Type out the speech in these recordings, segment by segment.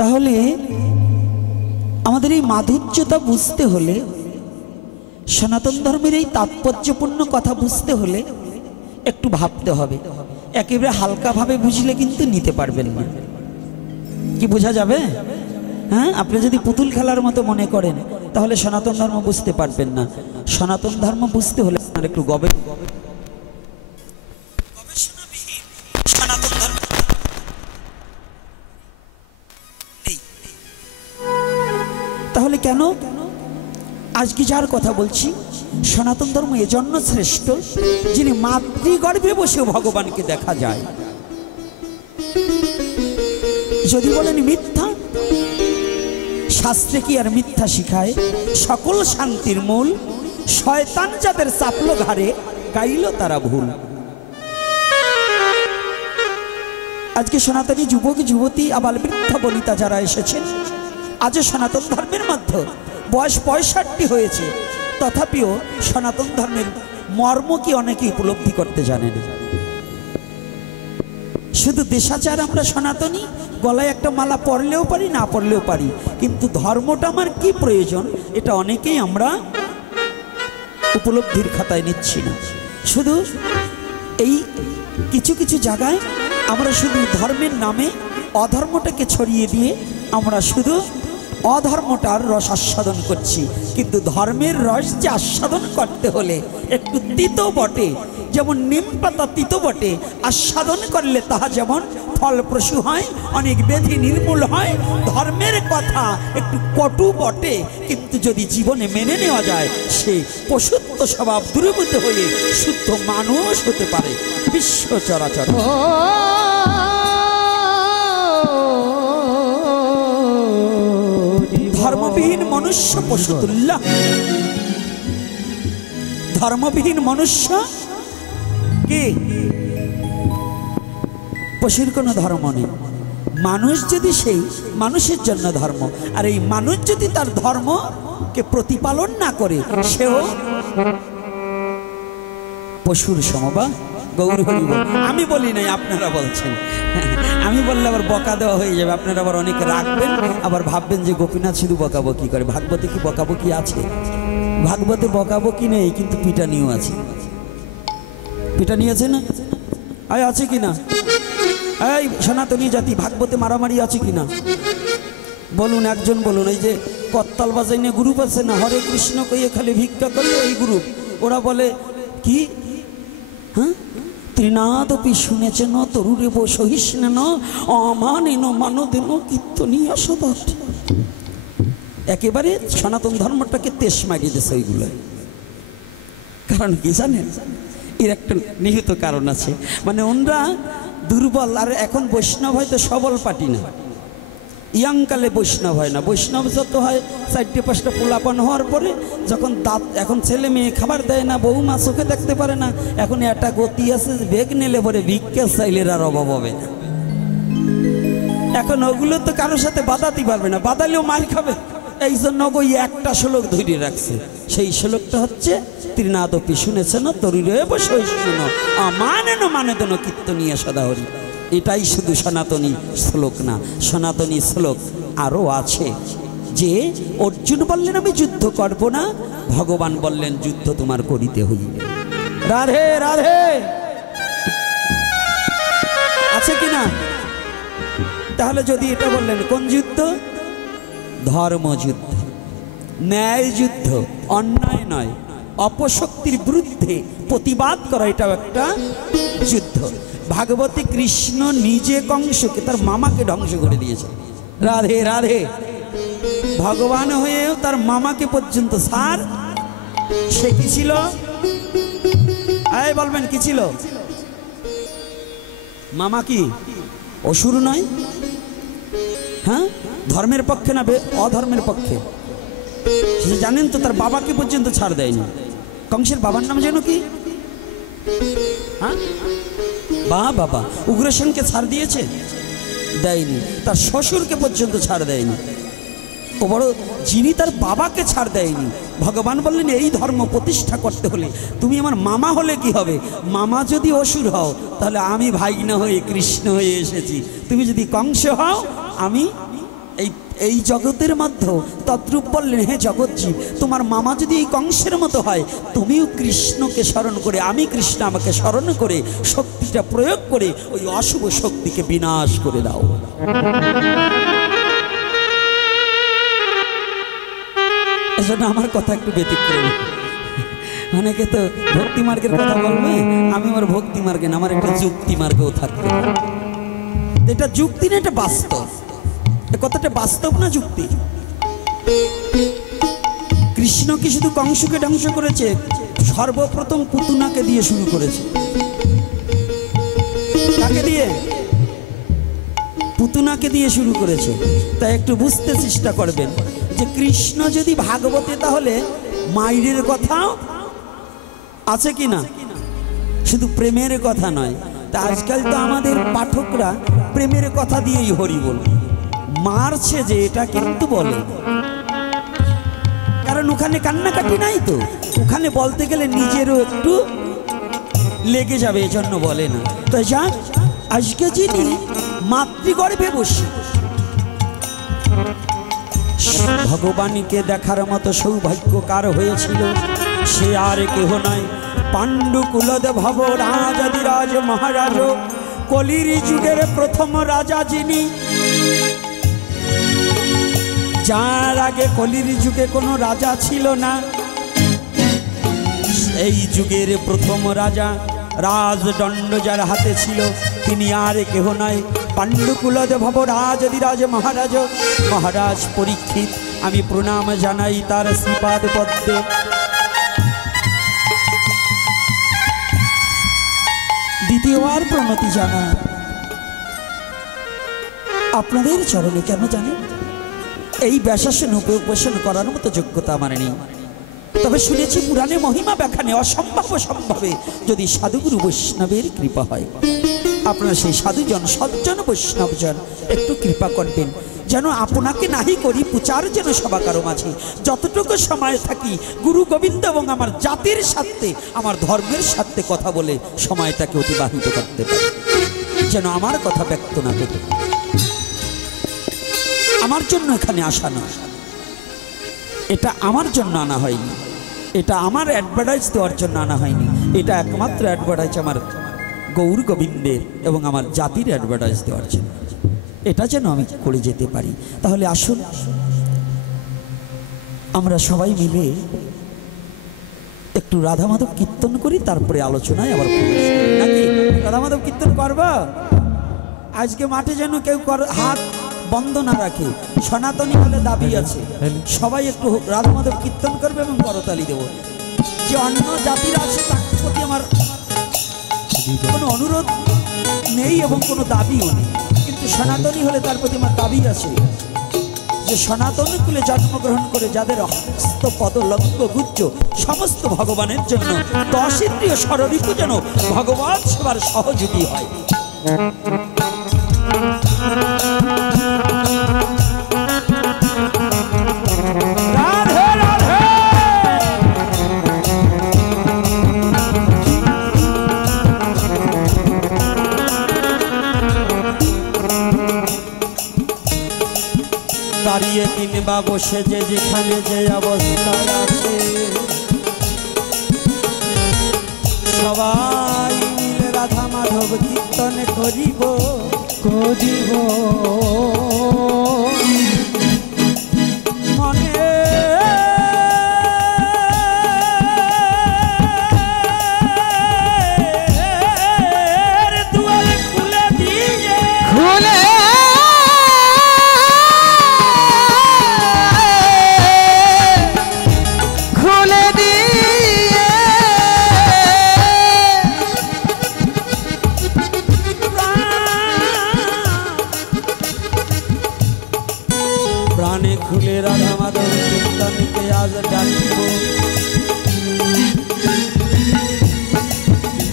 তাহলে আমাদের এই মাধুর্যতা বুঝতে হলে, সনাতন ধর্মের এই তাৎপর্যপূর্ণ কথা বুঝতে হলে একটু ভাবতে হবে। একেবারে হালকাভাবে বুঝলে কিন্তু নিতে পারবেন না। কি বোঝা যাবে? হ্যাঁ, আপনি যদি পুতুল খেলার মতো মনে করেন তাহলে সনাতন ধর্ম বুঝতে পারবেন না। সনাতন ধর্ম বুঝতে হলে আপনার একটু গবেষণাবিহীন সনাতন ধর্ম নেই। তাহলে কেন আজকে যার কথা বলছি, সনাতন ধর্ম এজন্য শ্রেষ্ঠ যিনি মাতৃগর্ভে বসে ভগবানকে দেখা যায়। যদি বলেন মিথ্যা, শাস্ত্রে কি আর মিথ্যা শিখায়? সকল শান্তির মূল, শয়তান যাদের চাপলো ঘাড়ে, গাইল তারা ভুল। আজকে সনাতনী যুবক যুবতী আবাল বৃদ্ধা বনিতা যারা এসেছেন, আজও সনাতন ধর্মের মধ্যে বয়স 65 হয়েছে, তথাপিও সনাতন ধর্মের মর্ম কি অনেকে উপলব্ধি করতে জানেন। শুধু দেশাচার আমরা সনাতনী, গলায় একটা মালা পরলেও পারি, না পরলেও পারি, কিন্তু ধর্মটা আমার কি প্রয়োজন এটা অনেকেই আমরা উপলব্ধির খাতায় নিচ্ছি না। শুধু এই কিছু কিছু জায়গায় আমরা শুধু ধর্মের নামে অধর্মটাকে ছড়িয়ে দিয়ে আমরা শুধু অধর্মটার রস আস্বাদন করছি, কিন্তু ধর্মের রস যে আস্বাদন করতে হলে একটু তিতো বটে, যেমন নিম পাতা তিতো বটে, আস্বাদন করলে তাহা যেমন ফলপ্রসূ হয়, অনেক ব্যাধি নির্মূল হয়। ধর্মের কথা একটু কটু বটে, কিন্তু যদি জীবনে মেনে নেওয়া যায়, সে পশুত্ব স্বভাব দূরীভূত হয়ে শুদ্ধ মানুষ হতে পারে। বিশ্ব চরাচর ধর্মবিহীন মনুষ্য পশুতুল্য। ধর্মবিহীন মনুষ্য কি? পশুর কোনো ধর্ম নেই। মানুষ যদি সেই মানুষের জন্য ধর্ম, আর এই মানুষ যদি তার ধর্মকে প্রতিপালন না করে, সেও পশুর সমবা। গৌর হরি বল। আমি বলি নাই, আপনারা বলছেন। আমি বললে আবার বকা দেওয়া হয়ে যাবে, আপনারা আবার অনেক রাখবেন, আবার ভাববেন যে গোপীনাথ শুধু বকাবকি করে। ভাগবতে কি বকাবকি আছে? ভাগবতে বকাবকি নেই, কিন্তু পিটানিও আছে। পিটানি আছে না? আয় আছে কিনা? এই সনাতনী জাতি, ভাগবতে মারামারি আছে কিনা বলুন, একজন বলুন। এই যে করতাল বাজাই নিয়ে গ্রুপ আছে না, হরে কৃষ্ণ কইয়ে খালি ভিক্ষা করলো, এই গ্রুপ। ওরা বলে কি, হ্যাঁ, ত্রিনাদপি শুনেছেন তরুরে সহিষ্ণেন অমানেন মানদেন কীর্তনীয় সদা। একেবারে সনাতন ধর্মটাকে তেজ মারিয়ে দিয়েছে ওইগুলো। কারণ কি জানেন? এর একটা নিহিত কারণ আছে, মানে ওনরা দুর্বল। আর এখন বৈষ্ণব হয়তো সবল পার্টি না, ইয়াংকালে বৈষ্ণব হয় না। বৈষ্ণব যত হয় 4-5টা পোলাপান হওয়ার পরে, যখন দাঁত, এখন ছেলে মেয়ে খাবার দেয় না, বৌমা চোখে দেখতে পারে না, এখন একটা গতি আছে, বেগ নিলে পরে ভিক্ষা চাইলে আর অভাব হবে না। এখন ওগুলো তো কারোর সাথে বাদাতে পারবে না, বাদালেও মার খাবে। এই জন্য ওই একটা শ্লোক ধরে রাখছে, সেই শ্লোকটা হচ্ছে ত্রিনাদপি শুনেছেন তরুরে সহিষ্ণুন অমানেন মানেদন কীর্তনীয় সদা হরি। এটাই শুধু সনাতনী শ্লোক না, সনাতনী শ্লোক আরও আছে। যে অর্জুন বললেন আমি যুদ্ধ করব না, ভগবান বললেন যুদ্ধ তোমার করিতে হইবে। রাধে রাধে আছে কিনা? তাহলে যদি এটা বললেন, কোন যুদ্ধ? ধর্মযুদ্ধ, ন্যায় যুদ্ধ, অন্যায় নয়, অপশক্তির বিরুদ্ধে প্রতিবাদ করা, এটাও একটা যুদ্ধ। ভাগবতী কৃষ্ণ নিজে কংসকে, তার মামাকে ধ্বংস করে দিয়েছে। রাধে রাধে। ভগবান হয়েও তার মামাকে পর্যন্ত সার। সে কি ছিল? এই বলবেন কি ছিল? মামা কি অসুর নয়? হ্যাঁ, ধর্মের পক্ষে না অধর্মের পক্ষে? জানেন তো, তার বাবাকে পর্যন্ত ছাড় দেয়নি। কংসের বাবার নাম যেন কি? হ্যাঁ, বাবা। উগ্রসেনকে ছাড় দিয়েছে? দেয়নি। তার শ্বশুরকে পর্যন্ত ছাড় দেয়নি। ও বড়, যিনি তার বাবাকে ছাড় দেয়নি, ভগবান বললেন এই ধর্ম প্রতিষ্ঠা করতে হলে তুমি আমার মামা হলে কি হবে? মামা যদি অসুর হও, তাহলে আমি ভাইনা হয়ে কৃষ্ণ হয়ে এসেছি। তুমি যদি কংস হও, আমি এই জগতের মধ্যে তদ্রূপ বললেন, হে জগৎজীব, তোমার মামা যদি এই কংসের মতো হয়, তুমিও কৃষ্ণকে স্মরণ করে, আমি কৃষ্ণ আমাকে স্মরণ করে শক্তিটা প্রয়োগ করে ওই অশুভ শক্তিকে বিনাশ করে দাও। এজন্য আমার কথা একটু ব্যতিক্রম। অনেকে তো ভক্তি মার্গের কথা বলবে, আমি আমার ভক্তি মার্গে না, আমার একটা যুক্তি মার্গেও থাকবে। এটা যুক্তি না, এটা বাস্তব। কথাটা বাস্তব না যুক্তি। কৃষ্ণ কি শুধু কংসকে ধ্বংস করেছে? সর্বপ্রথম পুতনাকে দিয়ে শুরু করেছে। কাকে দিয়ে? পুতনাকে দিয়ে শুরু করেছে। তাই একটু বুঝতে চেষ্টা করবেন যে কৃষ্ণ যদি ভাগবতে, তাহলে মায়ের কথাও আছে কি না? শুধু প্রেমের কথা নয়। তা আজকাল তো আমাদের পাঠকরা প্রেমের কথা দিয়েই হরি বল মারছে, যে এটা কিন্তু বলে, কারণ ওখানে কান্নাকাটি নাই তো, ওখানে বলতে গেলে নিজেরও একটু লেগে যাবে, এজন্য বলে না। তো যাক, আজকে যিনি মাতৃগর্ভে বসে ভগবানকে দেখার মতো সৌভাগ্য কার হয়েছিল, সে আর কেহ নয়, পাণ্ডু কুলদ ভব রাজাদিরাজ মহারাজ, কলির যুগের প্রথম রাজা যিনি, যার আগে কলির যুগে কোনো রাজা ছিল না। এই যুগের প্রথম রাজা, রাজদণ্ড যার হাতে ছিল, তিনি আর কেহ নয়, পাণ্ডু কুলদ ভব রাজাদিরাজ মহারাজ, মহারাজ পরীক্ষিত। আমি প্রণাম জানাই তার শ্রীপাদ পদ্মে। দ্বিতীয়বার প্রণতি জানা আপনাদের চরণে। কেন জানেন? এই ব্যাসাসনকে উপাসনা করার মতো যোগ্যতা আমার নেই, তবে শুনেছি পুরাণে মহিমা ব্যাখ্যানে অসম্ভব সম্ভবে যদি সাধুগুরু বৈষ্ণবের কৃপা হয়। আপনারা সেই সাধুজন, সজ্জন বৈষ্ণবজন একটু কৃপা করবেন, যেন আপনাকে নাহি করি প্রচার যেন সবা কারো মাঝে যতটুকু সময় থাকি গুরু গোবিন্দ এবং আমার জাতির সাথে, আমার ধর্মের সাথে কথা বলে সময়টাকে অতিবাহিত করতে পারি, যেন আমার কথা ব্যক্ত না পেতে। আমার জন্য এখানে আসা না, এটা আমার জন্য আনা হয়নি, এটা আমার অ্যাডভার্টাইজ দেওয়ার জন্য আনা হয়নি, এটা একমাত্র অ্যাডভার্টাইজ আমার গৌর গোবিন্দের এবং আমার জাতির অ্যাডভার্টাইজ দেওয়ার জন্য। এটা যেন আমি করে যেতে পারি। তাহলে আসুন আমরা সবাই মিলে একটু রাধা মাধব কীর্তন করি, তারপরে আলোচনায় আবার নাকি রাধা মাধব কীর্তন করব। আজকে মাঠে যেন কেউ হাত বন্ধ না রাখে, সনাতনী বলে দাবি আছে। সবাই একটু রাধা মাধব কীর্তন করবে এবং করতালি দেব। যে অন্য জাতির আছে তার প্রতি আমার কোনো অনুরোধ নেই এবং কোনো দাবিও নেই, কিন্তু সনাতনী হলে তার প্রতি আমার দাবি আছে যে সনাতন কুলে জন্মগ্রহণ করে যাদের হস্ত পদ লক্ষ গুচ্ছ সমস্ত ভগবানের জন্য 10 ইন্দ্রিয় ষড়ঋতু যেন ভগবান সেবার সহযোগী হয়। দাঁড়িয়ে কিংবা বসে যে যেখানে যে অবস্থা আছে, সবাই মিলে রাধা মাধব কীর্তন করিব করিব মনে দুয়ারে খুলে দিয়ে খুলে খুলে রাধা মাধব কীর্তনকে আজ ডাকিব।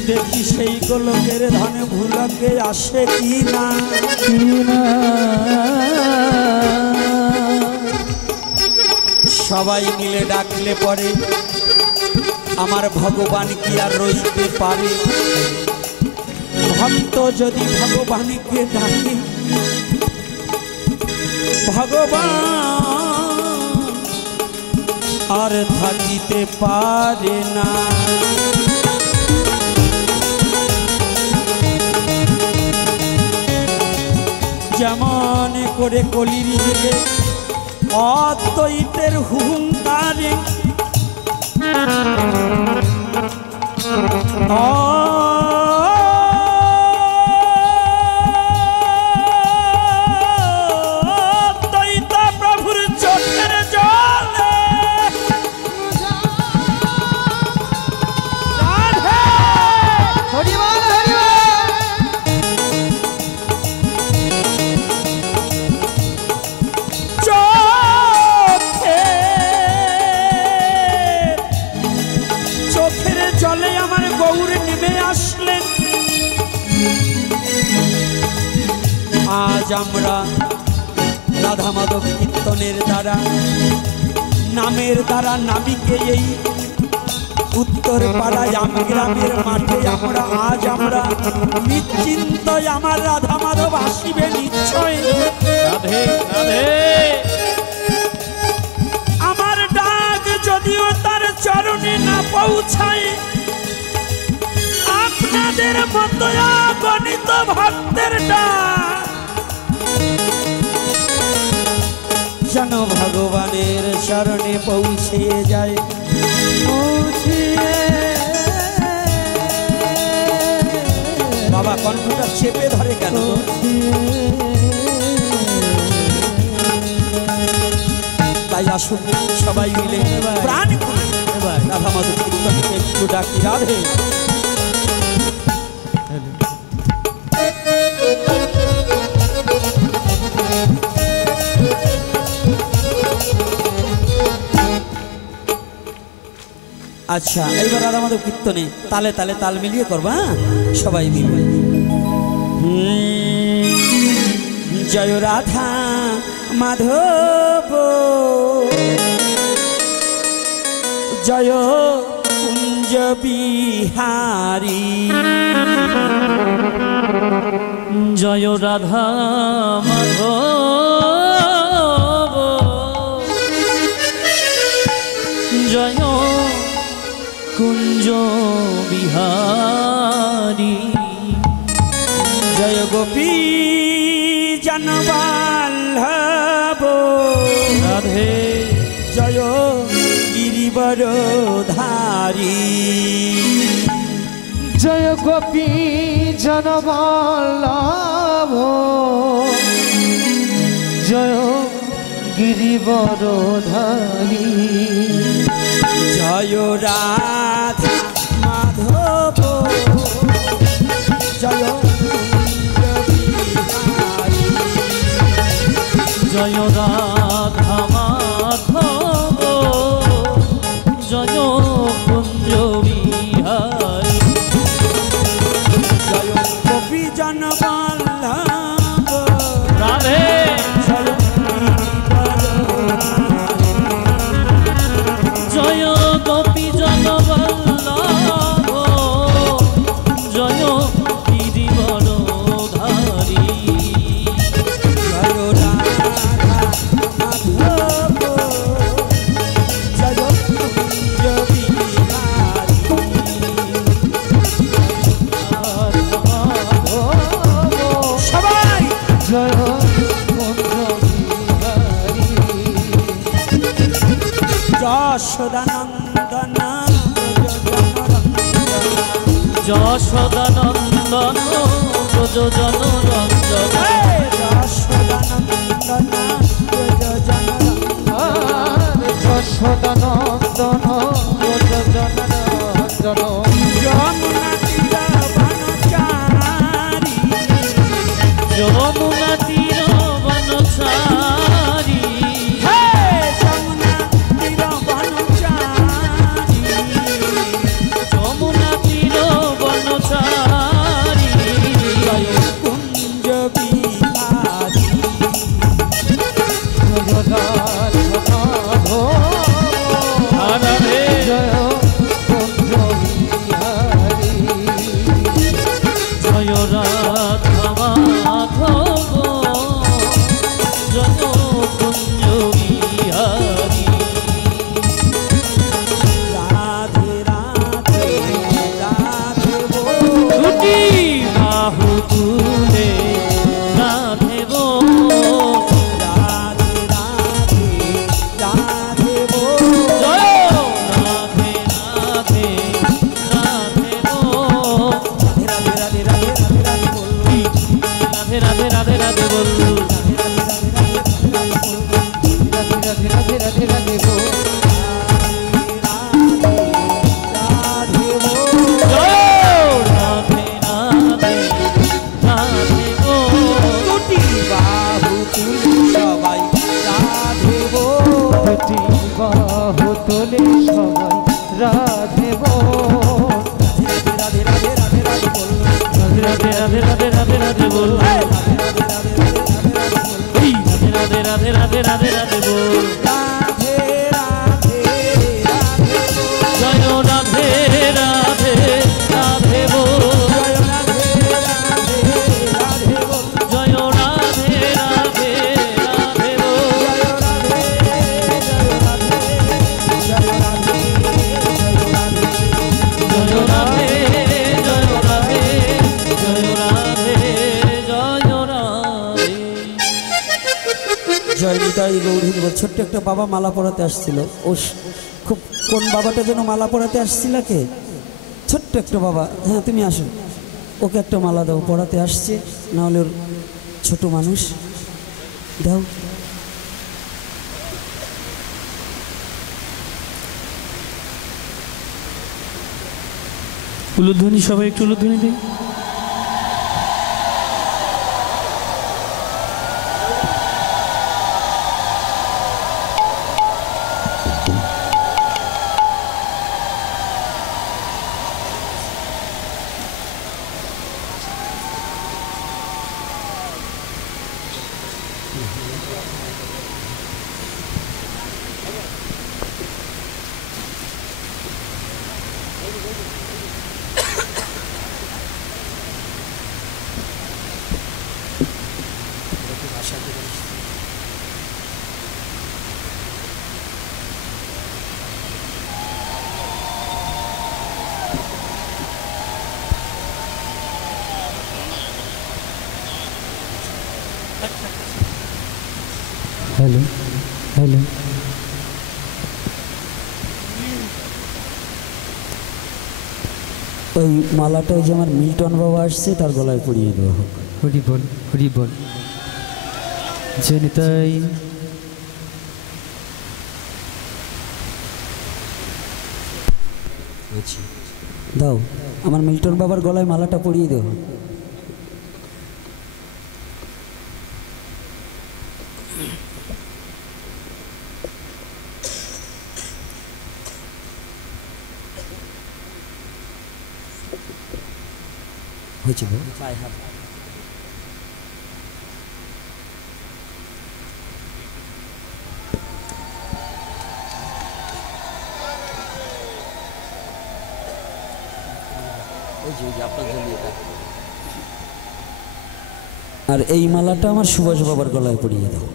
দেখি সেই গোলকের ধনে ভুলকে আসে কি না। সবাই মিলে ডাকলে পরে আমার ভগবান কি আর রইতে পারে? ভক্ত যদি ভগবানকে ডাকে ভগবান আর থাকিতে পারে না। যেমন করে কলির যুগে অদ্বৈতের হুঙ্কারে অদ্বৈত প্রভুর চোখের জলে চোখের জলে আমার গৌর নেমে আসলেন। আজ আমরা রাধা মাধব কীর্তনের দ্বারা নামের দ্বারা নাবিকে এই উত্তর পাড়ায় গ্রামের মাঠে আজ আমরা নিশ্চিন্ত আমার রাধা মাধব আসিবে নিশ্চয়। রাধে রাধে। আমার ডাক যদিও তার চরণে না পৌঁছায়, আপনাদের মতো গণিত ভক্তের ডাক যেন ভগবানের চরণে পৌঁছে যায়। বাবা কণ্ঠটা চেপে ধরে কেন? তাই আসুন সবাই মিলে প্রাণ খুলে রাধা মাধব কীর্তনকে একটু ডাকি। রাধে আচ্ছা, এইবার রাধা মাধব কীর্তনে তালে তালে তাল মিলিয়ে করবা সবাই মিলে। জয় রাধা মাধব জয় কুঞ্জ বিহারী, জয় রাধা মাধব জয় কুঞ্জ বিহারী, জয় গোপী জনবল্লভ রাধে জয় গিরিবরধারী, জয় গোপী জনবল্লভ জয় গিরিবরধারী, জয় রাধা মাধব জয় জয় রাধা মাধব জয় কুঞ্জ বিহারী, জয় গোপী জনবল্লভ রাধে জয় গোপী জনবল্লভ জয় গিরিবরধারী, জয় রাধা মাধব জয় কুঞ্জ বিহারী। সবাই জয় কুঞ্জ বিহারী, যশোদানন্দন যশোদানন্দন প্রযোজন রঞ্জন, যশোদানন্দন রঞ্জন, যমুনা তীর বনচারী, যমুনা তীর বনচারী, কুঞ্জ বিহারী, রাধে জয় কুঞ্জ বিহারী, জয় রাধা মাধব জয় রাধে রাধে রাধে রাধে রাধে বল রাধে রাধে রাধে জয় রাধে রাধে রাধে বল জয় রাধে রাধে রাধে বল জয় রাধে রাধে রাধে বল জয় রাধে জয় রাধে জয় রাধে জয় রাধে জয় রাধে জয় রাধে জয় রাধে জয় রাধে। জয় নিতাই গৌরী বল। ছোট্ট একটা বাবা মালা পরাতে আসছিল, ও খুব কোন বাবাটা যেন মালা পরাতে আসছিল কে, ছোট্ট একটা বাবা। হ্যাঁ তুমি আসো, ওকে একটা মালা দাও, পরাতে আসছে, নাহলে ওর ছোট মানুষ, দাও। উলুধ্বনি সবাই একটু উলুধ্বনি দিই। হ্যালো হ্যালো ওই মালাটা ওই যে আমার মিল্টন বাবা আসছে তার গলায় পরিয়ে দেওয়া হোক। হরি বল হরি বল জয় নিতাই দাও, আমার মিল্টন বাবার গলায় মালাটা পরিয়ে দেওয়া হোক। হয়েছে গো। আর এই মালাটা আমার সুভাষ বাবার গলায় পরিয়ে দাও।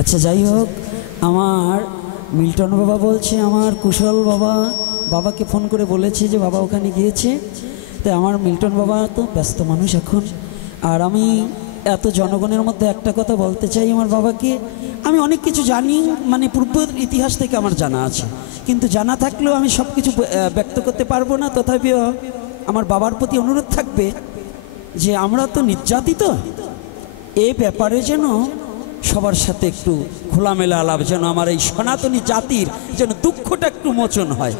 আচ্ছা যাই হোক, আমার মিল্টন বাবা বলছে আমার কুশল বাবাকে ফোন করে বলেছে যে বাবা ওখানে গিয়েছে, তাই আমার মিল্টন বাবা তো ব্যস্ত মানুষ এখন। আর আমি এত জনগণের মধ্যে একটা কথা বলতে চাই আমার বাবাকে, আমি অনেক কিছু জানি, মানে পূর্বের ইতিহাস থেকে আমার জানা আছে, কিন্তু জানা থাকলেও আমি সব কিছু ব্যক্ত করতে পারবো না। তথাপিও আমার বাবার প্রতি অনুরোধ থাকবে যে আমরা তো নির্যাতিত, এ ব্যাপারে যেন সবার সাথে একটু খোলামেলা আলাপ, যেন আমার এই সনাতনী জাতির যেন দুঃখটা একটু মোচন হয়।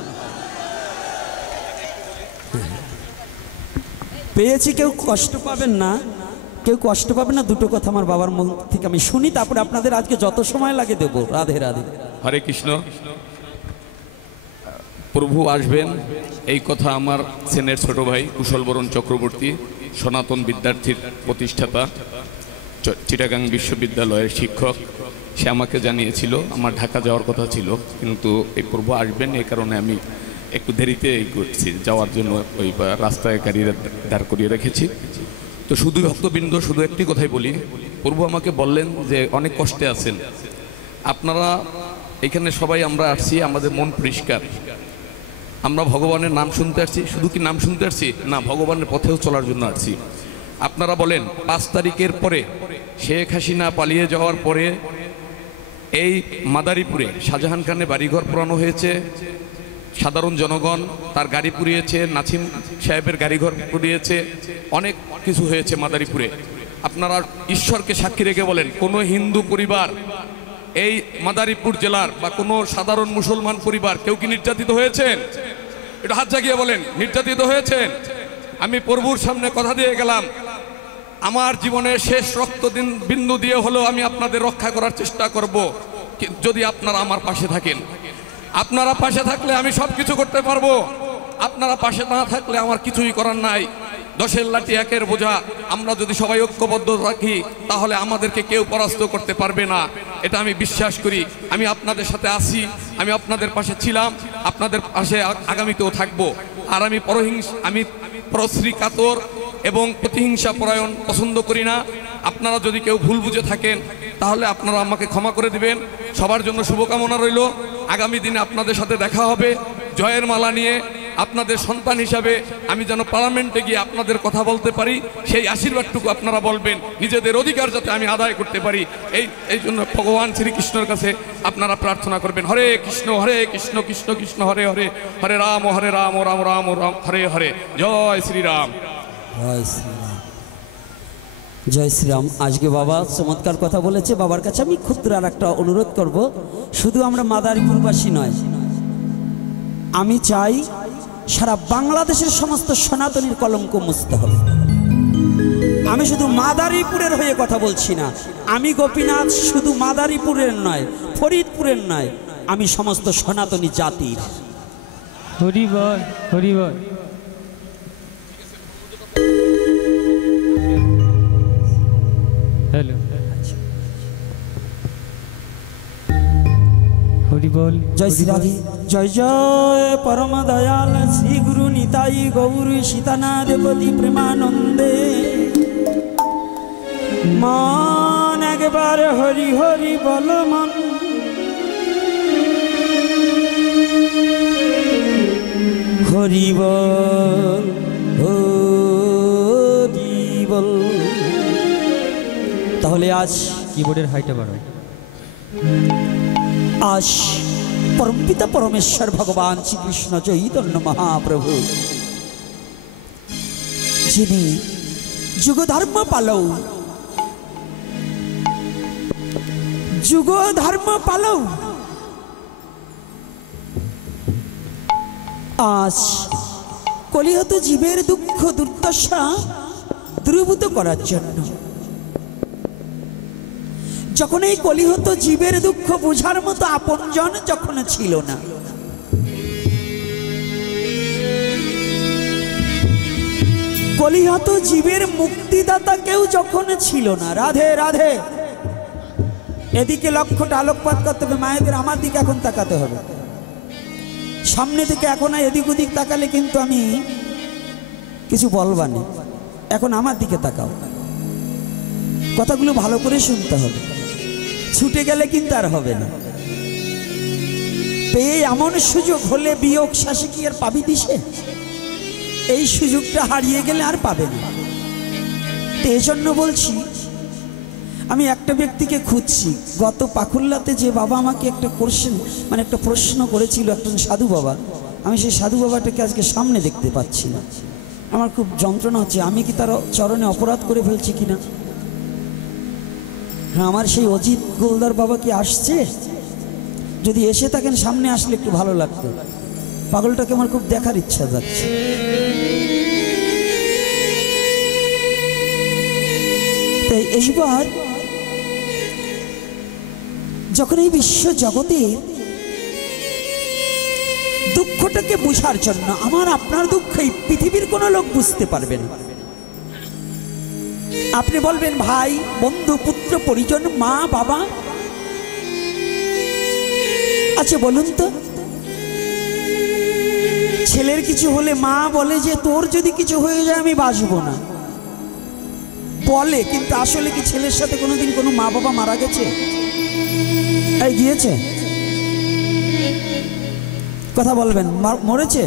পেয়েছি, কেউ কষ্ট পাবেন না, কেউ কষ্ট পাবেন না। দুটো কথা আমার বাবার মুখ থেকে আমি শুনি, তারপরে আপনাদের আজকে যত সময় লাগে দেবো। রাধে রাধে। হরে কৃষ্ণ। প্রভু আসবেন এই কথা আমার সেনের ছোট ভাই কুশলবরণ চক্রবর্তী, সনাতন বিদ্যার্থীর প্রতিষ্ঠাতা, চিটাগাং বিশ্ববিদ্যালয়ের শিক্ষক, সে আমাকে জানিয়েছিল। আমার ঢাকা যাওয়ার কথা ছিল, কিন্তু এই প্রভু আসবেন এই কারণে আমি একটু দেরিতে করছি যাওয়ার জন্য, ওই রাস্তায় গাড়িরা দাঁড় করিয়ে রেখেছি। তো শুধু ভক্তবৃন্দ, শুধু একটি কথাই বলি, প্রভু আমাকে বললেন যে অনেক কষ্টে আছেন আপনারা, এখানে সবাই আমরা আসছি আমাদের মন পরিষ্কার, আমরা ভগবানের নাম শুনতে আসছি। শুধু কি নাম শুনতে আসছি না, ভগবানের পথেও চলার জন্য আসছি। আপনারা বলেন 5 তারিখের পরে শেখ হাসিনা পালিয়ে যাওয়ার পরে এই মাদারীপুরে শাহজাহান খানের বাড়িঘর পোড়ানো হয়েছে, সাধারণ জনগণ তার গাড়ি পুড়িয়েছে, নাসিম সাহেবের গাড়িঘর পুড়িয়েছে, অনেক কিছু হয়েছে মাদারীপুরে। আপনারা ঈশ্বরকে সাক্ষী রেখে বলেন, কোনো হিন্দু পরিবার এই মাদারীপুর জেলার বা কোনো সাধারণ মুসলমান পরিবার কেউ কি নির্যাতিত হয়েছেন? একটু হাত জাগিয়ে বলেন, নির্যাতিত হয়েছেন? আমি প্রভুর সামনে কথা দিয়ে গেলাম, আমার জীবনের শেষ রক্ত বিন্দু দিয়ে হলেও আমি আপনাদের রক্ষা করার চেষ্টা করব, যদি আপনারা আমার পাশে থাকেন। আপনারা পাশে থাকলে আমি সব কিছু করতে পারবো। আপনারা পাশে না থাকলে আমার কিছুই করার নাই। 10-এর লাঠি 1-এর বোঝা, আমরা যদি সবাই ঐক্যবদ্ধ থাকি তাহলে আমাদেরকে কেউ পরাস্ত করতে পারবে না, এটা আমি বিশ্বাস করি। আমি আপনাদের সাথে আছি, আমি আপনাদের পাশে ছিলাম, আপনাদের পাশে আগামীতেও থাকবো। আর আমি পরশ্রী কাতর এবং প্রতিহিংসা পরায়ণ পছন্দ করি না। আপনারা যদি কেউ ভুল বুঝে থাকেন তাহলে আপনারা আমাকে ক্ষমা করে দিবেন। সবার জন্য শুভকামনা রইল। আগামী দিনে আপনাদের সাথে দেখা হবে জয়ের মালা নিয়ে। আপনাদের সন্তান হিসাবে আমি যেন পার্লামেন্টে গিয়ে আপনাদের কথা বলতে পারি, সেই আশীর্বাদটুকু আপনারা বলবেন, নিজেদের অধিকার যাতে আমি আদায় করতে পারি। এই জন্য ভগবান শ্রীকৃষ্ণের কাছে আপনারা প্রার্থনা করবেন। হরে কৃষ্ণ কৃষ্ণ কৃষ্ণ হরে হরে, হরে রাম রাম রাম হরে হরে। জয় শ্রীরাম। জয় শ্রীরাম, জয় শ্রীরাম। আজকে বাবা চমৎকার কথা বলেছে। বাবার কাছে আমি ক্ষুদ্র আর একটা অনুরোধ করব, শুধু আমরা মাদারীপুরবাসী নয়, আমি চাই সারা বাংলাদেশের সমস্ত সনাতনীর কলঙ্ক মুছতে হবে। আমি শুধু মাদারীপুরের হয়ে কথা বলছি না, আমি গোপীনাথ শুধু মাদারীপুরের নয়, ফরিদপুরের নয়, আমি সমস্ত সনাতনী জাতির। হরি বল, হরি বল। হ্যালো, হরি বল। জয় শ্রী রাধে, জয় জয় পরম দয়াল শ্রী গুরু নিতাই গৌর সীতানাথপতি প্রেমানন্দে। মন একবার হরি হরি বল, মন হরি বল, হরি বল। তাহলে আজ কিবোর্ডের হাইটা বাড়াও। আজ পরমপিতা পরমেশ্বর ভগবান শ্রীকৃষ্ণ চৈতন্য মহাপ্রভু, যিনি যুগ ধর্ম পালৌ, যুগ ধর্ম পালৌ, আজ কলিহত জীবের দুঃখ দুর্দশা দূরীভূত করার জন্য, যখন এই কলিহত জীবের দুঃখ বোঝার মতো আপনজন যখন ছিল না, কলিহত জীবের মুক্তিদাতা কেউ যখন ছিল না। রাধে রাধে। এদিকে লক্ষ্যটা আলোকপাত করতে হবে মায়েদের, আমার দিকে এখন তাকাতে হবে। সামনে থেকে এখন এদিক ওদিক তাকালে কিন্তু আমি কিছু বলবানি, এখন আমার দিকে তাকাও, কথাগুলো ভালো করে শুনতে হবে। ছুটে গেলে কিন্তু আর হবে না। পেয়ে এমন সুযোগ হলে বিয়োগ শাসে কি আর পাবি দিশে? এই সুযোগটা হারিয়ে গেলে আর পাবে না। তো এই জন্য বলছি, আমি একটা ব্যক্তিকে খুঁজছি। গত পাকুল্লাতে যে বাবা আমাকে একটা কোশ্চেন মানে একটা প্রশ্ন করেছিল, একজন সাধু বাবা, আমি সেই সাধু বাবাটাকে আজকে সামনে দেখতে পাচ্ছি না। আমার খুব যন্ত্রণা হচ্ছে, আমি কি তার চরণে অপরাধ করে ফেলছি কিনা। হ্যাঁ, আমার সেই অজিত গোলদার বাবা কি আসছে? যদি এসে থাকেন সামনে আসলে একটু ভালো লাগতো। পাগলটাকে আমার খুব দেখার ইচ্ছা যাচ্ছে। তাই এইবার যখন এই বিশ্ব জগতে দুঃখটাকে বোঝার জন্য, আমার আপনার দুঃখ এই পৃথিবীর কোনো লোক বুঝতে পারবে না। আপনি বলবেন ভাই, বন্ধু, পুত্র, পরিজন, মা, বাবা, আচ্ছা বলুন তো, ছেলের কিছু হলে মা বলে যে তোর যদি কিছু হয়ে যায় আমি বাঁচবো না, বলে, কিন্তু আসলে কি ছেলের সাথে কোনোদিন কোনো মা বাবা মারা গেছে? এই গিয়েছে? কথা বলবেন, মরেছে?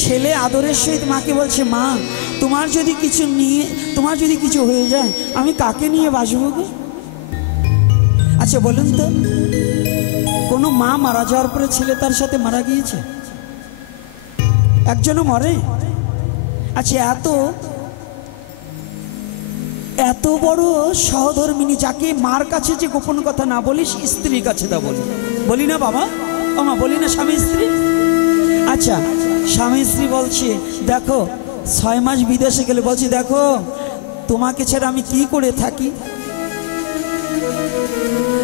ছেলে আদরের সহিত মাকে বলছে, মা তোমার যদি কিছু হয়ে যায় আমি কাকে নিয়ে বাঁচবো গো? আচ্ছা বলুন তো, কোনো মা মারা যাওয়ার পরে ছেলে তার সাথে মারা গিয়েছে? একজনও মরে? আচ্ছা এত বড় সহধর্মিনী, যাকে মার কাছে যে গোপন কথা না বলিস স্ত্রীর কাছে তা বলি না বাবা, ও মা, বলি না স্বামী স্ত্রী? আচ্ছা স্বামী স্ত্রী বলছে, দেখো 6 মাস বিদেশে গেলে বলছি, দেখো তোমাকে ছেড়ে আমি কি করে থাকি।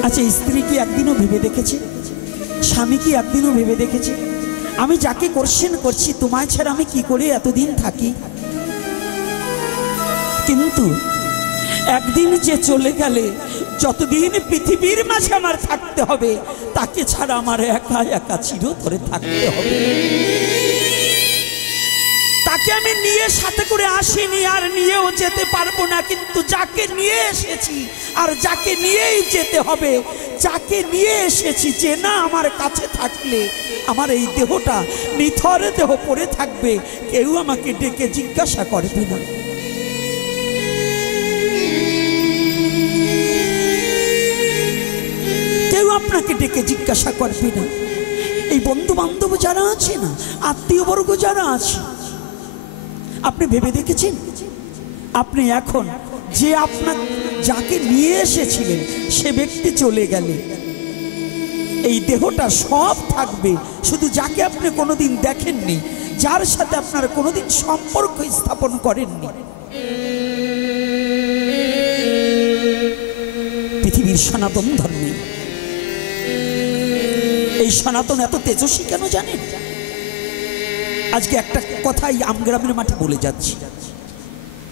আচ্ছা স্ত্রী কি একদিনও ভেবে দেখেছে? স্বামী কি একদিনও ভেবে দেখেছে? আমি যাকে কোশ্চেন করছি তোমায় ছাড়া আমি কি করে এতদিন থাকি, কিন্তু একদিন যে চলে গেলে যতদিন পৃথিবীর মাঝে আমার থাকতে হবে তাকে ছাড়া আমার একা একা চিরতরে থাকতে হবে। তাকে আমি নিয়ে সাথে করে আসিনি আর নিয়েও যেতে পারবো না, কিন্তু যাকে নিয়ে এসেছি আর যাকে নিয়েই যেতে হবে, যাকে নিয়ে এসেছি যে না আমার কাছে থাকলে আমার এই দেহটা নিথর দেহ পড়ে থাকবে, কেউ আমাকে ডেকে জিজ্ঞাসা করবে না। কেউ আপনাকে ডেকে জিজ্ঞাসা করবে না। এই বন্ধু বান্ধব যারা আছে না, আত্মীয় বর্গ যারা আছে, আপনি ভেবে দেখেছেন আপনি এখন যে আপনার যাকে নিয়ে এসেছিলেন সে ব্যক্তি চলে গেলে এই দেহটা সব থাকবে, শুধু যাকে আপনি কোনোদিন দেখেননি, যার সাথে আপনার কোনোদিন সম্পর্ক স্থাপন করেননি। পৃথিবীর সনাতন ধর্মে এই সনাতন এত তেজস্বী কেন জানেন? আজকে একটা কথাই আমগ্রামের মাঠে বলে যাচ্ছি,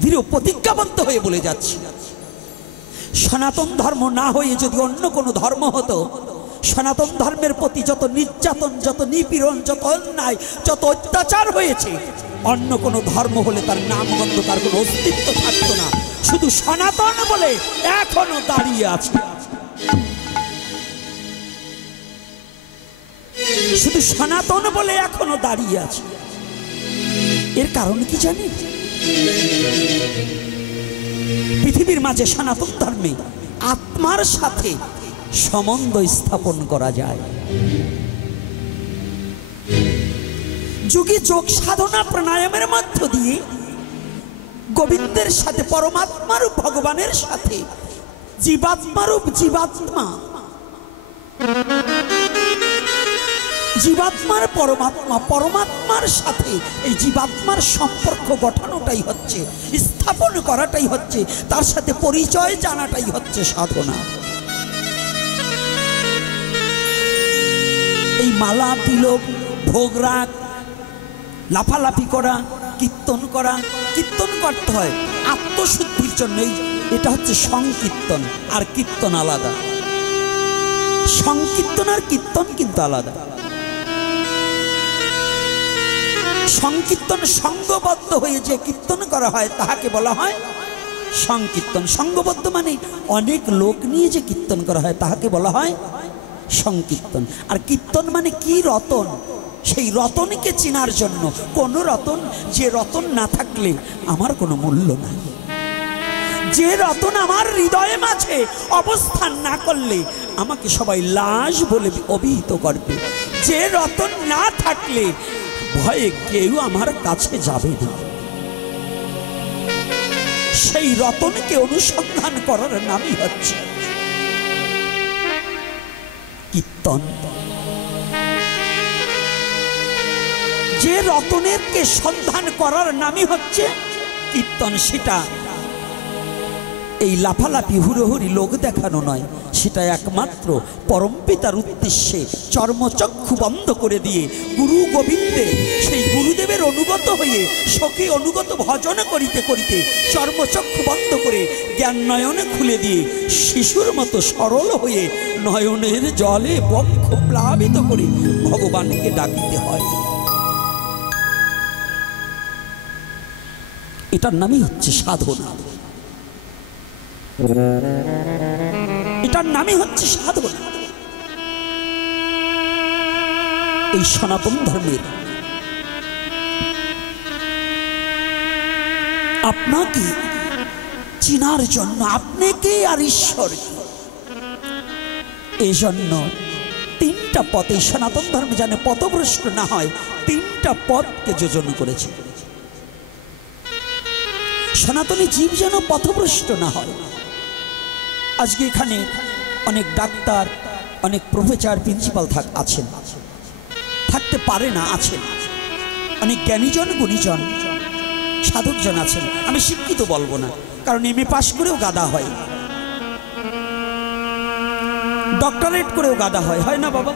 দৃঢ় প্রতিজ্ঞাবদ্ধ হয়ে বলে যাচ্ছি, সনাতন ধর্ম না হয়ে যদি অন্য কোনো ধর্ম হতো, সনাতন ধর্মের প্রতি যত নির্যাতন, যত নিপীড়ন, যত অন্যায়, যত অত্যাচার হয়েছে, অন্য কোনো ধর্ম হলে তার নামগন্ধ, তার কোনো অস্তিত্ব থাকতো না। শুধু সনাতন বলে এখনো দাঁড়িয়ে আছে, শুধু সনাতন বলে এখনো দাঁড়িয়ে আছে। এর কারণ কি জানেন? পৃথিবীর মাঝে সনাতন ধর্মে আত্মার সাথে সম্বন্ধ স্থাপন করা যায়। যুগে যোগ সাধনা প্রাণায়ামের মধ্য দিয়ে গোবিন্দের সাথে, পরমাত্মারূপ ভগবানের সাথে জীবাত্মারূপ জীবাত্মা, জীবাত্মার পরমাত্মা, পরমাত্মার সাথে এই জীবাত্মার সম্পর্ক গঠনটাই হচ্ছে, স্থাপন করাটাই হচ্ছে, তার সাথে পরিচয় জানাটাই হচ্ছে সাধনা। এই মালা, তিলক, ভোগরাগ, লাফালাফি করা, কীর্তন করা, কীর্তন করতে হয় আত্মশুদ্ধির জন্য। এটা হচ্ছে সংকীর্তন, আর কীর্তন আলাদা। সংকীর্তন আর কীর্তন কিন্তু আলাদা। সংকীর্তন সঙ্গবদ্ধ হয়ে যে কীর্তন করা হয় তাহাকে বলা হয় সংকীর্তন। সঙ্গবদ্ধ মানে অনেক লোক নিয়ে যে কীর্তন করা হয় তাহাকে বলা হয় সংকীর্তন। আর কীর্তন মানে কি? রতন। সেই রতনকে চেনার জন্য, কোন রতন? যে রতন না থাকলে আমার কোনো মূল্য নাই, যে রতন আমার হৃদয়ে মাঝে অবস্থান না করলে আমাকে সবাই লাশ বলে অভিহিত করবে, যে রতন না থাকলে ভয়ে কেউ আমার কাছে যাবে না। সেই রতনকে অনুসন্ধান করার নামই হচ্ছে কীর্তন। যে রতনেরকে সন্ধান করার নামই হচ্ছে কীর্তন। সেটা এই লাফালাফি হুড়োহুড়ি লোক দেখানো নয়, সেটা একমাত্র পরমপিতার উদ্দেশ্যে চর্মচক্ষু বন্ধ করে দিয়ে গুরু গোবিন্দে, সেই গুরুদেবের অনুগত হয়ে সখী অনুগত ভজন করিতে করিতে চর্মচক্ষু বন্ধ করে জ্ঞান নয়নে খুলে দিয়ে শিশুর মতো সরল হয়ে নয়নের জলে বক্ষ প্লাবিত করে ভগবানকে ডাকিতে হয়। এটার নামই হচ্ছে সাধনা, এটার নামই হচ্ছে সাধনা। এই সনাতন ধর্মের আপনাকে চিনার জন্য, আপনাকে আর ঈশ্বরকে, এই জন্য তিনটা পথে সনাতন ধর্মে যেন পথভ্রষ্ট না হয়, তিনটা পথকে যোজন করেছে। সনাতনী জীব যেন পথভ্রষ্ট না হয়। আজকে এখানে অনেক ডাক্তার, অনেক প্রফেসর, প্রিন্সিপাল আছেন, থাকতে পারে না, আছেন। অনেক জ্ঞানীজন, গুণীজন, সাধকজন আছেন। আমি শিক্ষিত বলবো না, কারণ এমএ পাশ করেও গাদা হয়, ডক্টরেট করেও গাদা হয়, হয় না বাবা?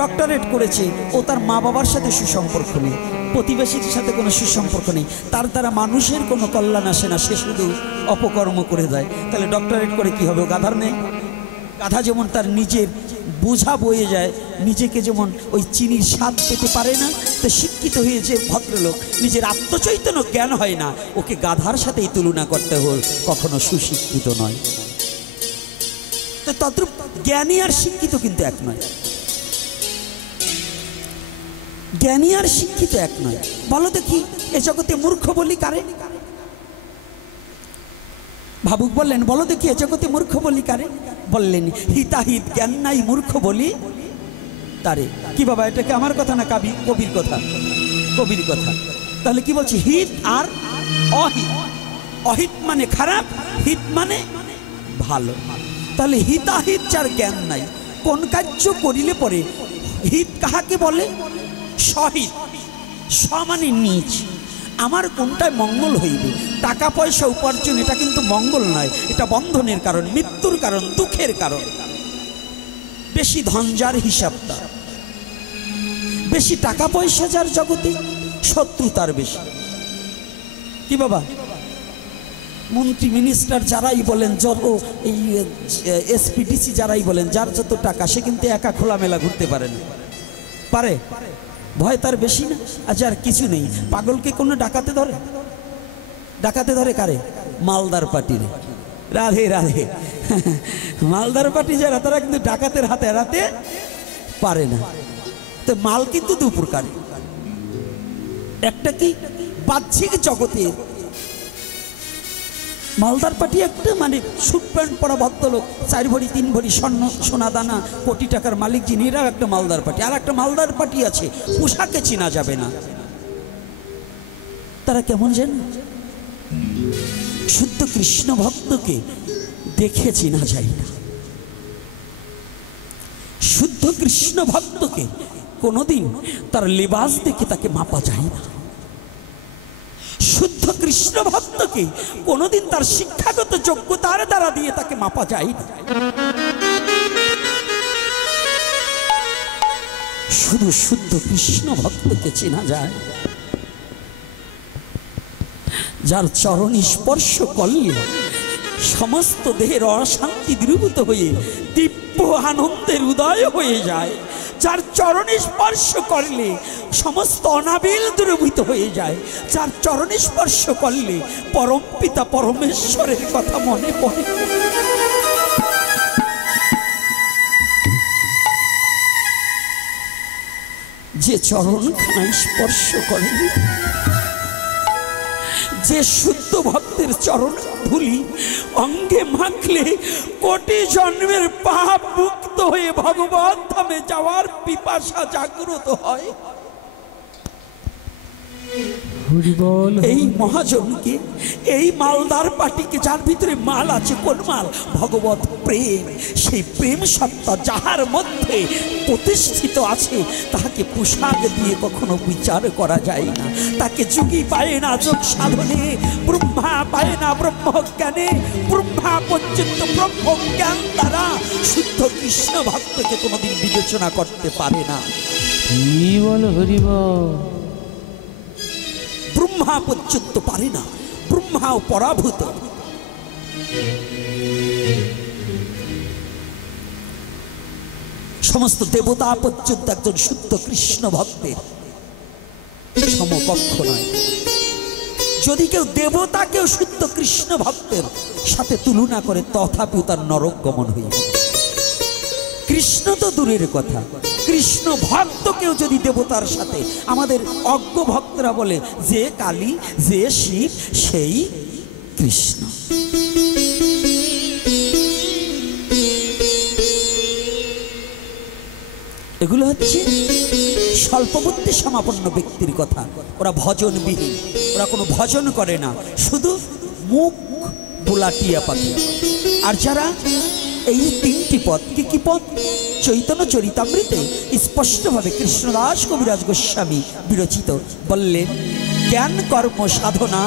ডক্টরেট করেছে, ও তার মা বাবার সাথে সুসম্পর্ক নেই, প্রতিবেশীর সাথে কোনো সুসম্পর্ক নেই, তার দ্বারা মানুষের কোনো কল্যাণ আসে না, সে শুধু অপকর্ম করে যায়, তাহলে ডক্টরেট করে কি হবে? ও গাধার নেই? গাধা যেমন তার নিজের বোঝা বয়ে যায়, নিজেকে যেমন ওই চিনির স্বাদ পেতে পারে না, তো শিক্ষিত হয়ে যে ভদ্রলোক নিজের আত্মচৈতন্য জ্ঞান হয় না, ওকে গাধার সাথেই তুলনা করতে হল, কখনো সুশিক্ষিত নয়। তো তদ্রূপ জ্ঞানী আর শিক্ষিত কিন্তু এক নয়, জ্ঞানী আর শিক্ষিত এক নয়। বলো দেখি এ জগতে মূর্খ বলি কারে? ভাবুক বললেন, বলো দেখি এ জগতে মূর্খ বলি কারে? বললেন, হিতাহিত জ্ঞান নাই মূর্খ বলি তারে। কি বাবা, এটা কি আমার কথা না কবির কথা? কবির কথা। তাহলে কি বলছি? হিত আর অহিত। অহিত মানে খারাপ, হিত মানে ভালো। তাহলে হিতাহিত যার জ্ঞান নাই, কোন কার্য করিলে পরে হিত কাহাকে বলে? সহিত। স মানে নিজ, আমার কোনটায় মঙ্গল হইবে। টাকা পয়সা উপার্জন এটা কিন্তু মঙ্গল নয়, এটা বন্ধনের কারণ, মৃত্যুর কারণ, দুঃখের কারণ। বেশি ধন যার হিসাব তার, বেশি টাকা পয়সা যার জগতে শত্রু তার বেশি। কি বাবা, মন্ত্রী মিনিস্টার যারাই বলেন, যত এই এসপিডিসি যারাই বলেন, যার যত টাকা সে কিন্তু একা খোলামেলা ঘুরতে পারে না। পারে? ভয় তার বেশি না? আচ্ছা, আর কিছু নেই, পাগলকে কোনো ডাকাতে ধরে? ডাকাতে ধরে কারে? মালদার পার্টিরে। রাধে রাধে। মালদার পার্টি যারা, তারা কিন্তু ডাকাতের হাতে এড়াতে পারে না। তো মাল কিন্তু দু প্রকার, একটা কি বাহ্যিক জগতের মালদার পার্টি, একটা মানে স্যুট প্যান্ট পরা ভদ্রলোক, 4 ভরি 3 ভরি স্বর্ণ সোনা দানা, কোটি টাকার মালিক যিনি, এরাও একটা মালদার পার্টি। আর একটা মালদার পার্টি আছে, পোশাকে চেনা যাবে না। তারা কেমন জানেন? শুদ্ধ কৃষ্ণ ভক্তকে দেখে চেনা যায় না। শুদ্ধ কৃষ্ণ ভক্তকে কোনোদিন তার লেবাস দেখে তাকে মাপা যায় না। শুদ্ধ কৃষ্ণ ভক্তকে কোনোদিন তার শিক্ষাগত যোগ্যতার দ্বারা দিয়ে তাকে মাপা যায় না। শুধু শুদ্ধ কৃষ্ণ ভক্তকে চেনা যায় যার চরণ স্পর্শ করলে সমস্ত দেহের অশান্তি দূরীভূত হয়ে দিব্য আনন্দের উদয় হয়ে যায়, যার চরণ স্পর্শ করলে সমস্ত অনাবিল দূরীভূত হয়ে যায়, যার চরণ স্পর্শ করলে পরম পিতা পরমেশ্বরের কথা মনে পড়ে। যে চরণখানা স্পর্শ করেনি, যে শুদ্ধ ভক্তের চরণ ধুলি অঙ্গে মাখলে কোটি জন্মের পাপ মুক্ত হয়ে ভগবান ধামে যাওয়ার পিপাসা জাগ্রত হয়। এই মহাজনকে, এই মালদার পাটিকে, যার ভিতরে মাল আছে, কোন মাল? ভগবত প্রেম। সেই প্রেম সত্তা যাহার মধ্যে প্রতিষ্ঠিত আছে, তাহাকে পোশাক দিয়ে কখনো বিচার করা যায় না। তাকে যোগী পায় না যোগ সাধনে, ব্রহ্মা পায় না ব্রহ্ম জ্ঞানে, ব্রহ্মা পর্যন্ত ব্রহ্ম জ্ঞান দ্বারা শুদ্ধ কৃষ্ণ ভক্তকে কোনোদিন বিবেচনা করতে পারে না। ব্রহ্মা পর্যন্ত পারে না, ব্রহ্মাও পরাভূত। সমস্ত দেবতা পর্যন্ত একজন শুদ্ধ কৃষ্ণ ভক্তের সমকক্ষ নয়। যদি কেউ দেবতাকেও শুদ্ধ কৃষ্ণ ভক্তের সাথে তুলনা করে, তথাপিও তার নরক গমন হইবে। কৃষ্ণ তো দূরের কথা, কৃষ্ণ ভক্তকেও যদি দেবতার সাথে, আমাদের অজ্ঞ ভক্তরা বলে যে কালী, যে শিব, সেই কৃষ্ণ। এগুলো হচ্ছে স্বল্পবুদ্ধি সমাপন্ন ব্যক্তির কথা। ওরা ভজনবিহীন, ওরা কোনো ভজন করে না, শুধু মুখ বোলা টিয়া পাখি। আর যারা এই 3টি পদ, কি পদ? চৈতন্য চরিতামৃতে স্পষ্টভাবে কৃষ্ণদাস কবিরাজ গোস্বামী বিরচিত, বললেন জ্ঞান কর্ম সাধনা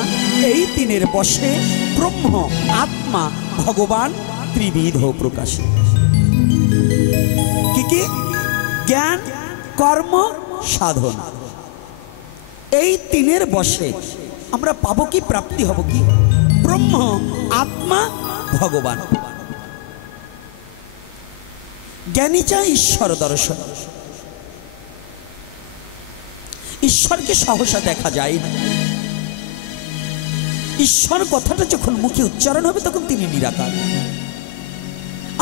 এই 3-এর বশে ব্রহ্ম আত্মা ভগবান ত্রিবিধ প্রকাশে। কি জ্ঞান, কর্ম, সাধন, এই তিনের বশে আমরা পাবো কি, প্রাপ্তি হব কি? ব্রহ্ম, আত্মা, ভগবান। জ্ঞানী চায় ঈশ্বর দর্শন। ঈশ্বরকে সহসা দেখা যায় না। ঈশ্বর কথাটা যখন মুখে উচ্চারণ হবে তখন তিনি নিরাকার।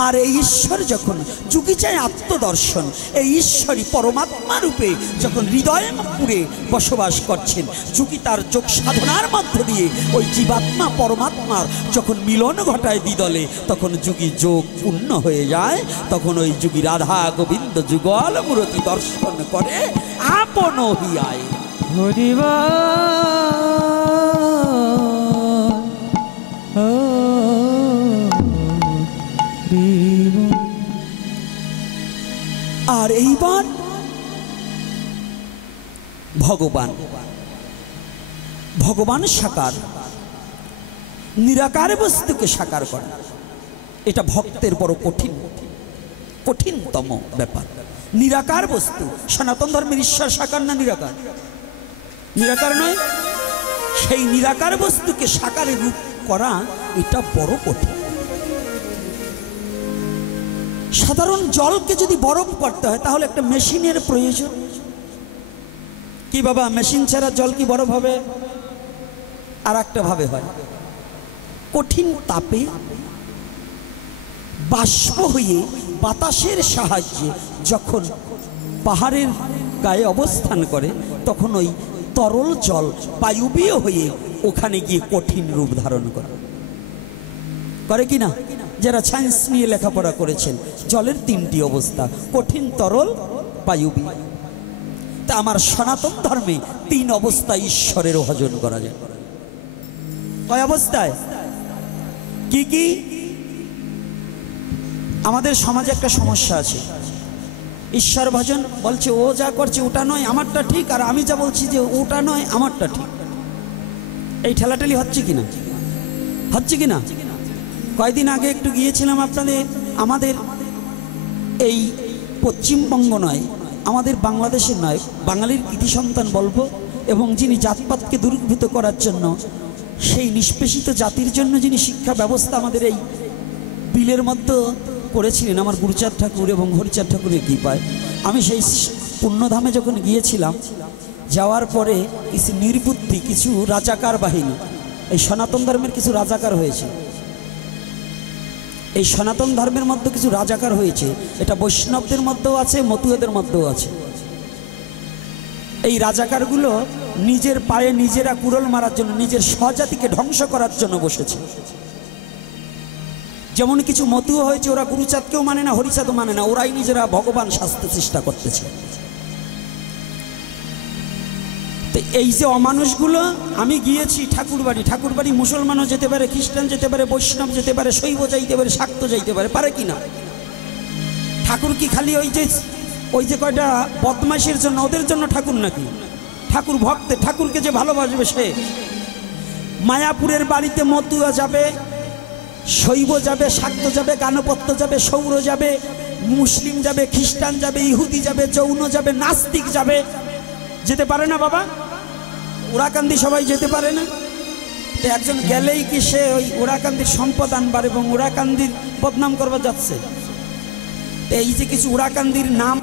আর এই ঈশ্বর যখন, যুগী চায় আত্মদর্শন, এই ঈশ্বরই পরমাত্মা রূপে যখন হৃদয়ে পুরে বসবাস করছেন, যুগী তার যোগ সাধনার মধ্য দিয়ে ওই জীবাত্মা পরমাত্মার যখন মিলন ঘটায় দ্বিদলে, তখন যুগী যোগ পূর্ণ হয়ে যায়। তখন ওই যুগী রাধা গোবিন্দ যুগল মূরতি দর্শন করে আপন হিয়ায়। হরি বল, ও হরি বল। আর এইবার ভগবান, ভগবান সাকার, নিরাকার বস্তুকে সাকার করে। এটা ভক্তের বড় কঠিনতম ব্যাপার। নিরাকার বস্তু, সনাতন ধর্মের ঈশ্বর সাকার না নিরাকার? নিরাকার নয়? সেই নিরাকার বস্তুকে সাকারে রূপ করা এটা বড় কঠিন। সাধারণ জলকে যদি বরফ করতে হয় তাহলে একটা মেশিনের প্রয়োজন। কি বাবা, মেশিন ছাড়া জল কি বরফ হবে? আর একটা ভাবে হয়, কঠিন তাপে বাষ্প হয়ে বাতাসের সাহায্যে যখন পাহাড়ের গায়ে অবস্থান করে, তখন ওই তরল জল বায়ুবীয় হয়ে ওখানে গিয়ে কঠিন রূপ ধারণ করে কি না? যারা সায়েন্স নিয়ে লেখাপড়া করেছেন, জলের তিনটি অবস্থা, কঠিন, তরল, বায়ুবীয়। তা আমার সনাতন ধর্মে তিন অবস্থায় ঈশ্বরের ভজন করা যায়। কয় অবস্থায়? কি কি? আমাদের সমাজে একটা সমস্যা আছে, ঈশ্বর ভজন বলছে ও যা করছে ওটা নয় আমারটা ঠিক, আর আমি যা বলছি যে ওটা নয় আমারটা ঠিক। এই ঠেলাঠেলি হচ্ছে কিনা? হচ্ছে কিনা? কয়েকদিন আগে একটু গিয়েছিলাম আপনাদের, আমাদের এই পশ্চিমবঙ্গ নয়, আমাদের বাংলাদেশের নয়, বাঙালির কৃতি সন্তান বলবো, এবং যিনি জাতপাতকে দূরীভূত করার জন্য, সেই নিষ্পেষিত জাতির জন্য যিনি শিক্ষা ব্যবস্থা আমাদের এই বিলের মধ্যে করেছিলেন, আমার গুরুচাঁদ ঠাকুর এবং হরিচাঁদ ঠাকুরের কৃপায়। আমি সেই পুণ্যধামে যখন গিয়েছিলাম, যাওয়ার পরে কিছু নির্বুদ্ধি, কিছু রাজাকার বাহিনী, এই সনাতন ধর্মের কিছু রাজাকার হয়েছে। এই সনাতন ধর্মের মধ্যে কিছু রাজাকার হয়েছে, এটা বৈষ্ণবদের মধ্যেও আছে, মতুয়াদের মধ্যেও আছে। এই রাজাকারগুলো নিজের পায়ে নিজেরা কুড়োল মারার জন্য, নিজের স্বজাতিকে ধ্বংস করার জন্য বসেছে। যেমন কিছু মতুয়া হয়েছে, ওরা গুরুচাঁদকেও মানে না, হরিচাঁদও মানে না, ওরাই নিজেরা ভগবান শাস্তে চেষ্টা করতেছে। তো এই যে অমানুষগুলো, আমি গিয়েছি ঠাকুরবাড়ি মুসলমানও যেতে পারে, খ্রিস্টান যেতে পারে, বৈষ্ণব যেতে পারে, শৈব যাইতে পারে, শাক্ত যাইতে পারে, পারে কি না? ঠাকুর কি খালি ওই যে কয়টা বদমাইশের জন্য, ওদের জন্য ঠাকুর নাকি? ঠাকুর ভক্তের, ঠাকুরকে যে ভালোবাসবে সে। মায়াপুরের বাড়িতে মতুয়া যাবে, শৈব যাবে, শাক্ত যাবে, গানপত্য যাবে, সৌর যাবে, মুসলিম যাবে, খ্রিস্টান যাবে, ইহুদি যাবে, জৈন যাবে, নাস্তিক যাবে, যেতে পারে না বাবা? ওরাকান্দি সবাই যেতে পারে না? তো একজন গেলেই কি সে ওই ওরাকান্দির সম্পদ আনবার এবং ওরাকান্দির বদনাম করবার যাচ্ছে? এই যে কিছু ওরাকান্দির নাম